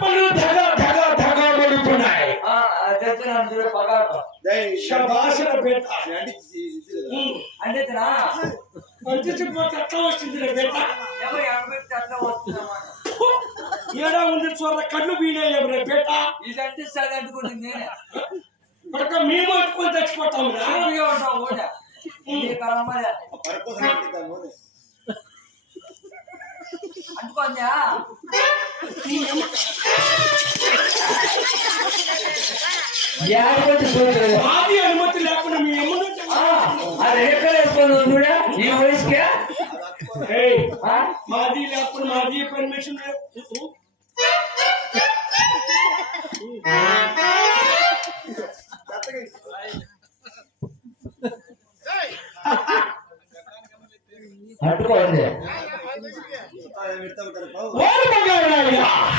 చెప్పులు ధగ ధగ ధగ పడుతున్నాయి. శభాషణ బేట అంటే పంచిపోతే ఎట్లా వచ్చింది బేట? ఏడా ఉంది చూడ కళ్ళు బీనాయి బేట. ఇది అంటిస్తుంది అనుకుంటుంది నేనే మేము అట్టుకొని చచ్చిపోతాము. అంటుకోందా మాది అనుమతి లేకుండా మీ అది ఎక్కడ వేసుకొని చూడా ఈ వయసుకే మాది లేకుండా మాది పర్మిషన్ అట్టుకోండి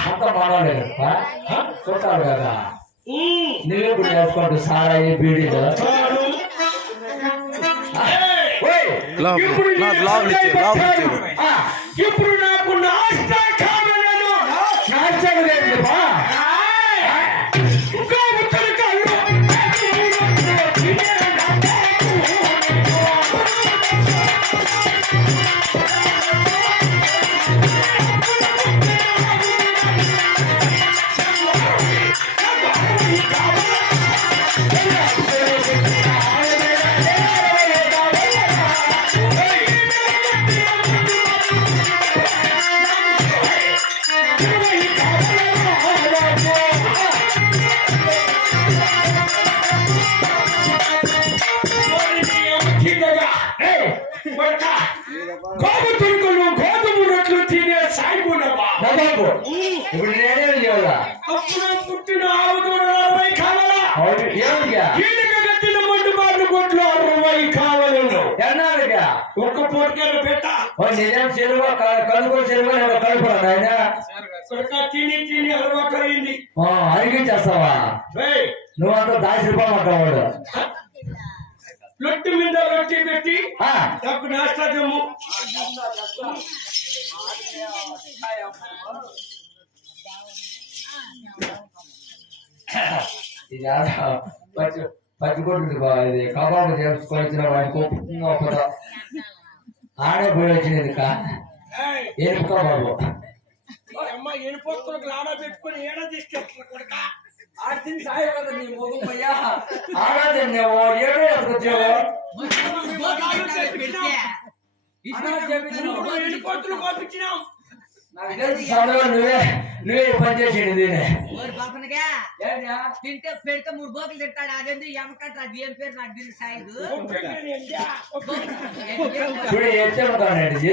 అంత బాగోలేదు చూడాలి కదా నువ్వే కూడా వేసుకోండి సారాయి బీడీలో ఇప్పుడు నాకు నాస్తా కావాలను నాస్తా గోధుమలు గోధుమ రొట్లు తినే సాయిపోయినబ్బా ఇప్పుడు నేనేం చేయాలా అప్పుడు పుట్టిన 660 కావాలా గట్టిన మండు బార్లు కొట్లు 60 కావాలను ఎన్నాళ్ళుగా ఒక్క పూటకేళ్ళు పెట్ట నిజం చెరువు కలుపు చెరువు కలుపు ఆయన తిని తిని అలవాటు అయింది అరిగించేస్తావా నువ్వంతా దాచిపోమంటావాడు రొట్టి మీద రొట్టి పెట్టి నాకు నాస్తా జమ్ము ఇది పచ్చికొట్టు ఇది కబాబు చేసుకొని వచ్చిన ఆడే పోయి వచ్చినది ఏం కబాబు అమ్మ ఎనిపోతులకు లాడా పెట్టుకుని ఏడా తీసుకెళ్తున్నా కొడుక ఆడిని సాయ కదా నీ మొగం అయ్యా ఆడదేమో ఏడో ఎత్తుకొచ్చావు ఎనిపోతులు పంపించినాం నువ్వే పని చేసేది దీన్ని తింటే పెడితే 3 బోకులు తింటాడు అదేంది ఎమకట్ట అది ఏం పేరు నాకు దీని సాయిదు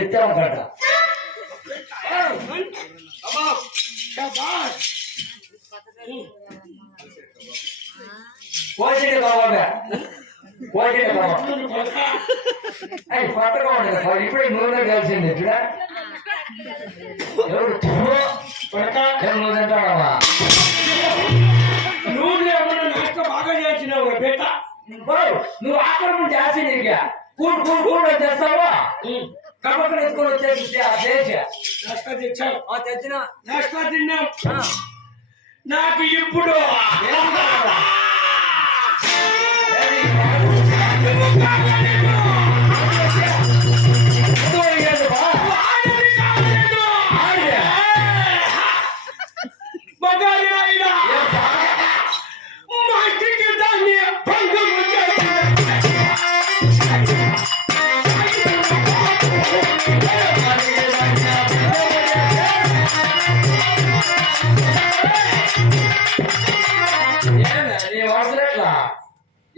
ఎత్తామకట్ట కోచింగ్ కావాలి కోచింగ్ కావాలి కొత్తగా ఉండదు ఇప్పుడే నూనె కలిసింది చూడ ఎవరు నువ్వు తింటావా నూనె ఏమన్నా నాక బాగా చేసినావు బేట నువ్వు ఆక్రమణ చేసి నీకు కూడు కూడు కూడు చేస్తావా కబక్కలు ఎత్తుకొని వచ్చేసి నాస్తా తెచ్చావు తెచ్చిన నాస్తా తిన్నాం నాకు ఇప్పుడు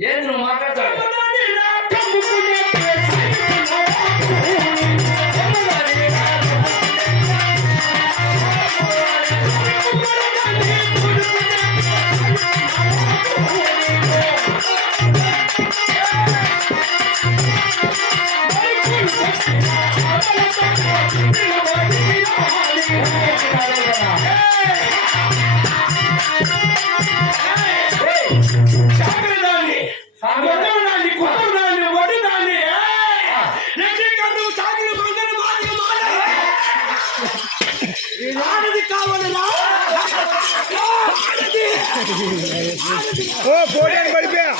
ఏంది నువ్వు మాట్లాడతావు చాకరదాన్ని ఓ పోటీని పడిపోయా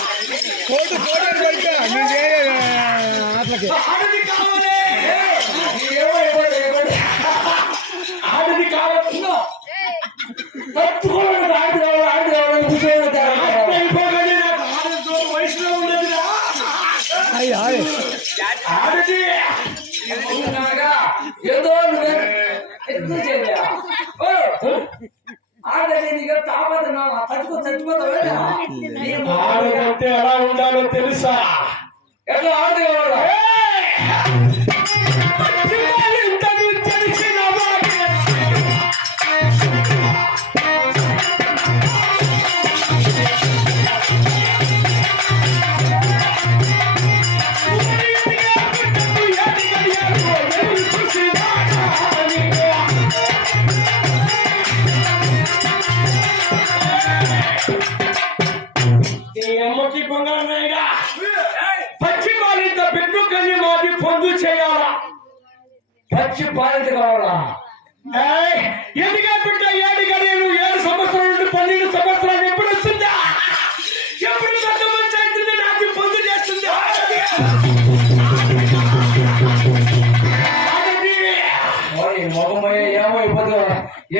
పోటీని పడిపోయా నేను అట్లకి ఆడది కావాలి. ఆడది కావాలన్నా తట్టుకోవడం ఆడది అయిపోగానే నాకు ఆడతో వయసులో ఉన్నదిరా. ఆడది ఏదో ఎందుకు చేయా ఆడది నీకు తాపదన్నా చచ్చిపోతావే ఆడదంటే ఎలా ఉండాలో తెలుసా? ఎట్లా ఆడది కావాలా తెలిసిన అమ్మకి బంగారమేగా పచ్చి పాలింత పెట్టు కన్ని మాది పొందు చేయాలా? పచ్చి పాలిత కావాలా ఎందుగా బిడ్డ ఏడుగా నేను 7 సంవత్సరాల నుండి 12 సంవత్సరాలు ఎప్పుడు వస్తుందా? ఎప్పుడు పెద్ద మంచి అవుతుంది నాకు పొందు చేస్తుందా? మొగమయ్య ఏమైపోతే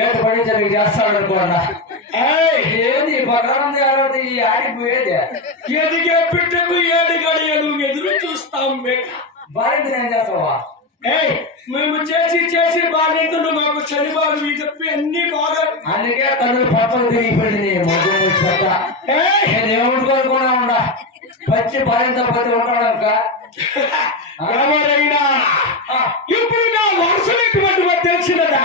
ఏడు పడించడానికి చేస్తాడు అనుకోండి ఏంది పక్కన ఈ ఆడికి పోయేది ఎదిగే బిడ్డకు 7 గడియలు ఎదురు చూస్తాం బాధ్యత ఏం చేస్తావా మేము చేసి బాధ్యతలు మాకు చలిబారు మీ చెప్పి అన్ని బాగా అందుకే కళ్ళు పక్కలు తిరిగిపోయింది మొగం పెద్ద నేను ఏమనుకోనుకున్నా ఉండా పచ్చి బాధ్యత పోతే ఉంటాడక ఎవరైనా ఇప్పుడు నా వరుసలు ఎటువంటి తెలిసినదా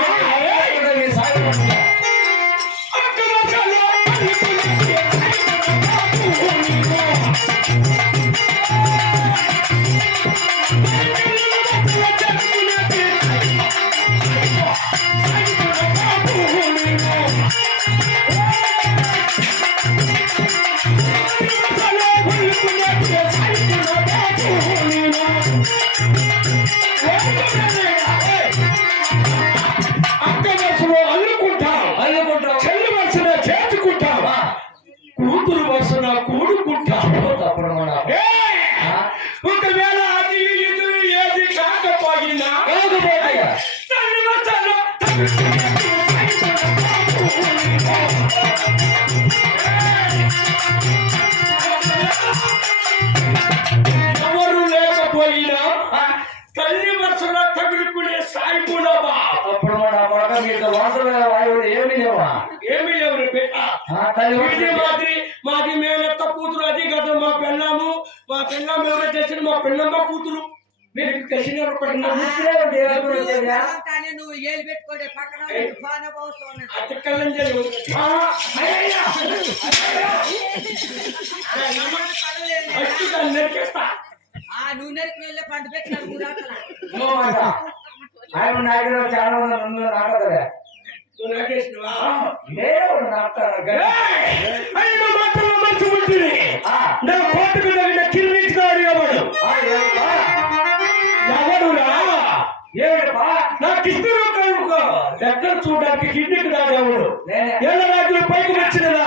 కూతురు వరుసన కూడుకుంటాం. ఒకవేళ అది ఇది ఏది కాకపోయినా తల్లి వరుసన ఎవరు లేకపోయినా తల్లి వరుసన తగులుకునే సాయిబులవా అప్పుడు మన పడక మీద వాసన వాయువులు ఏమి లేవా ఏమి లేవు బిడ్డ. ఇది మాది మేలెత్త కూతురు అది కదా మా పెళ్ళాము ఎవరో చేసిన మా పెళ్ళమ్మ కూతురు మీకు తెలిసిన కానీ నువ్వు ఏలు పెట్టుకోండి పక్కన ఫాన్ పోతున్నాను అతికల్లం నరికేస్తా. నువ్వు నరికి వెళ్ళే పంట పెట్టినాడు మూడు ఆయన నాయకుడు చాలా మంది నాటదే నువ్వు నరికేసినవా? మంచి ఉంటుంది నా కోటకు తగిన కిరీటిగాడు ఎవడు ఎవడురా నాకు ఇద్దరు ఎక్కడ చూడడానికి కిందికి రాడు ఎవడు ఎల్ల రాజులు పైకి వచ్చినదా